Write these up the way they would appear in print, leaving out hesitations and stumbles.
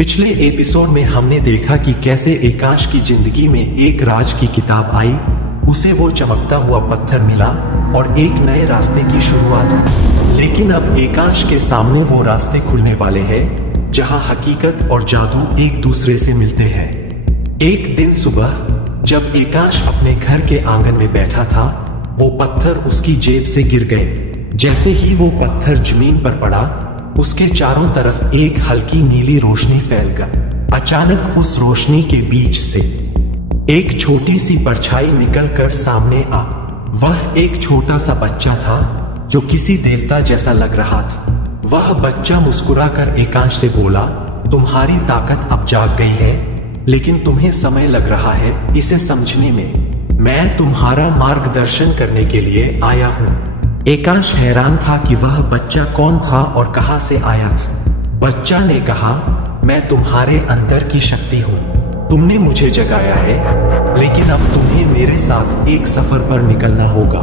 पिछले एपिसोड में हमने देखा कि कैसे एकांश की जिंदगी में एक राज की किताब आई, उसे वो चमकता हुआ पत्थर मिला और एक नए रास्ते की शुरुआत हुई। लेकिन अब एकांश के सामने वो रास्ते खुलने वाले हैं जहां हकीकत और जादू एक दूसरे से मिलते हैं। एक दिन सुबह जब एकांश अपने घर के आंगन में बैठा था, वो पत्थर उसकी जेब से गिर गए। जैसे ही वो पत्थर जमीन पर पड़ा, उसके चारों तरफ एक हल्की नीली रोशनी फैल गई। अचानक उस रोशनी के बीच से एक छोटी सी परछाई निकलकर सामने आ। वह एक छोटा सा बच्चा था जो किसी देवता जैसा लग रहा था। वह बच्चा मुस्कुराकर एकांश से बोला, तुम्हारी ताकत अब जाग गई है, लेकिन तुम्हें समय लग रहा है इसे समझने में। मैं तुम्हारा मार्गदर्शन करने के लिए आया हूँ। एकांश हैरान था कि वह बच्चा कौन था और कहां से आया था। बच्चा ने कहा, मैं तुम्हारे अंदर की शक्ति हूँ। तुमने मुझे जगाया है, लेकिन अब तुम्हें मेरे साथ एक सफर पर निकलना होगा।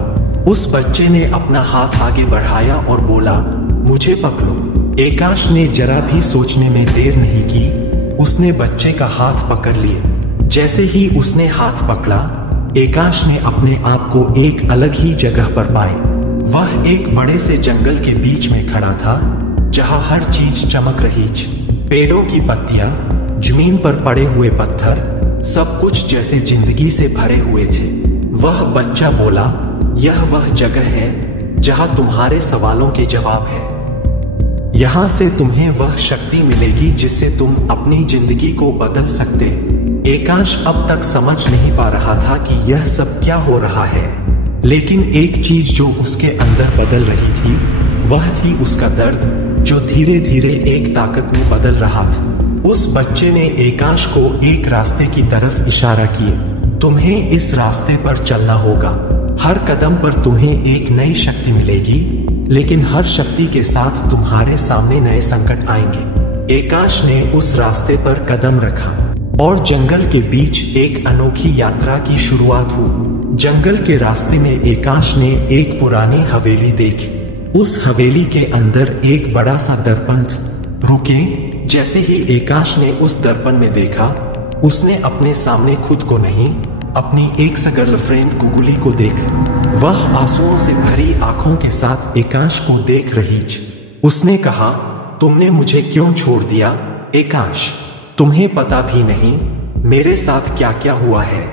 उस बच्चे ने अपना हाथ आगे बढ़ाया और बोला, मुझे पकड़ो। एकांश ने जरा भी सोचने में देर नहीं की, उसने बच्चे का हाथ पकड़ लिया। जैसे ही उसने हाथ पकड़ा, एकांश ने अपने आप को एक अलग ही जगह पर पाया। वह एक बड़े से जंगल के बीच में खड़ा था, जहां हर चीज चमक रही थी। पेड़ों की पत्तियां, जमीन पर पड़े हुए पत्थर, सब कुछ जैसे जिंदगी से भरे हुए थे। वह बच्चा बोला, यह वह जगह है जहां तुम्हारे सवालों के जवाब है। यहां से तुम्हें वह शक्ति मिलेगी जिससे तुम अपनी जिंदगी को बदल सकते। एकांश अब तक समझ नहीं पा रहा था कि यह सब क्या हो रहा है, लेकिन एक चीज जो उसके अंदर बदल रही थी, वह थी उसका दर्द, जो धीरे धीरे एक ताकत में बदल रहा था। उस बच्चे ने एकांश को एक रास्ते की तरफ इशारा किया। तुम्हें इस रास्ते पर चलना होगा। हर कदम पर तुम्हें एक नई शक्ति मिलेगी, लेकिन हर शक्ति के साथ तुम्हारे सामने नए संकट आएंगे। एकांश ने उस रास्ते पर कदम रखा और जंगल के बीच एक अनोखी यात्रा की शुरुआत हुई। जंगल के रास्ते में एकांश ने एक पुरानी हवेली देखी। उस हवेली के अंदर एक बड़ा सा दर्पण था। रुके। जैसे ही एकांश ने उस दर्पण में देखा, उसने अपने सामने खुद को नहीं, अपनी एक सा गर्लफ्रेंड गुगली को देखा। वह आंसुओं से भरी आंखों के साथ एकांश को देख रही थी। उसने कहा, तुमने मुझे क्यों छोड़ दिया एकांश? तुम्हें पता भी नहीं मेरे साथ क्या क्या हुआ है।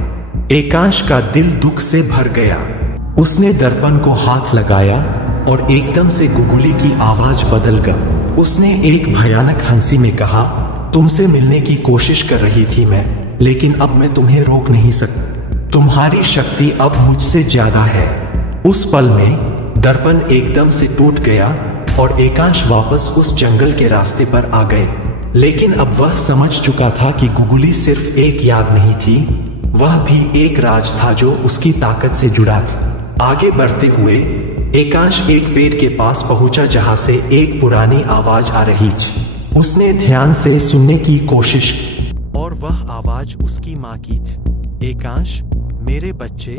एकांश का दिल दुख से भर गया। उसने दर्पण को हाथ लगाया और एकदम से गुगली की आवाज बदल गई। उसने एक भयानक हंसी में कहा, तुमसे मिलने की कोशिश कर रही थी मैं, लेकिन अब मैं तुम्हें रोक नहीं सकती। तुम्हारी शक्ति अब मुझसे ज्यादा है। उस पल में दर्पण एकदम से टूट गया और एकांश वापस उस जंगल के रास्ते पर आ गए। लेकिन अब वह समझ चुका था कि गुगली सिर्फ एक याद नहीं थी, वह भी एक राज था जो उसकी ताकत से जुड़ा था। आगे बढ़ते हुए एकांश एक पेड़ के पास पहुंचा जहां से एक पुरानी आवाज आ रही थी। उसने ध्यान से सुनने की कोशिश की और वह आवाज उसकी माँ की थी। एकांश, मेरे बच्चे,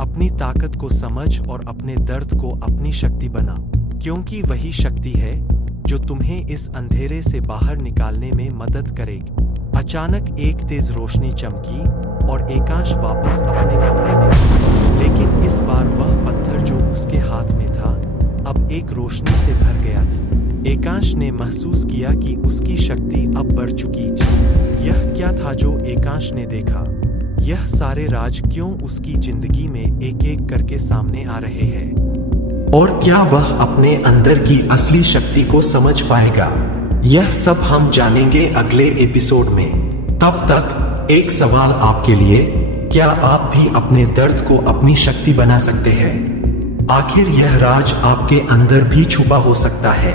अपनी ताकत को समझ और अपने दर्द को अपनी शक्ति बना, क्योंकि वही शक्ति है जो तुम्हें इस अंधेरे से बाहर निकालने में मदद करेगी। अचानक एक तेज रोशनी चमकी और एकांश वापस अपने कमरे में गया। लेकिन इस बार वह पत्थर जो उसके हाथ में था, अब एक रोशनी से भर गया था। एकांश ने महसूस किया कि उसकी शक्ति अब बढ़ चुकी थी। यह क्या था जो एकांश ने देखा? यह सारे राज क्यों उसकी जिंदगी में एक एक करके सामने आ रहे हैं? और क्या वह अपने अंदर की असली शक्ति को समझ पाएगा? यह सब हम जानेंगे अगले एपिसोड में। तब तक एक सवाल आपके लिए, क्या आप भी अपने दर्द को अपनी शक्ति बना सकते हैं? आखिर यह राज आपके अंदर भी छुपा हो सकता है।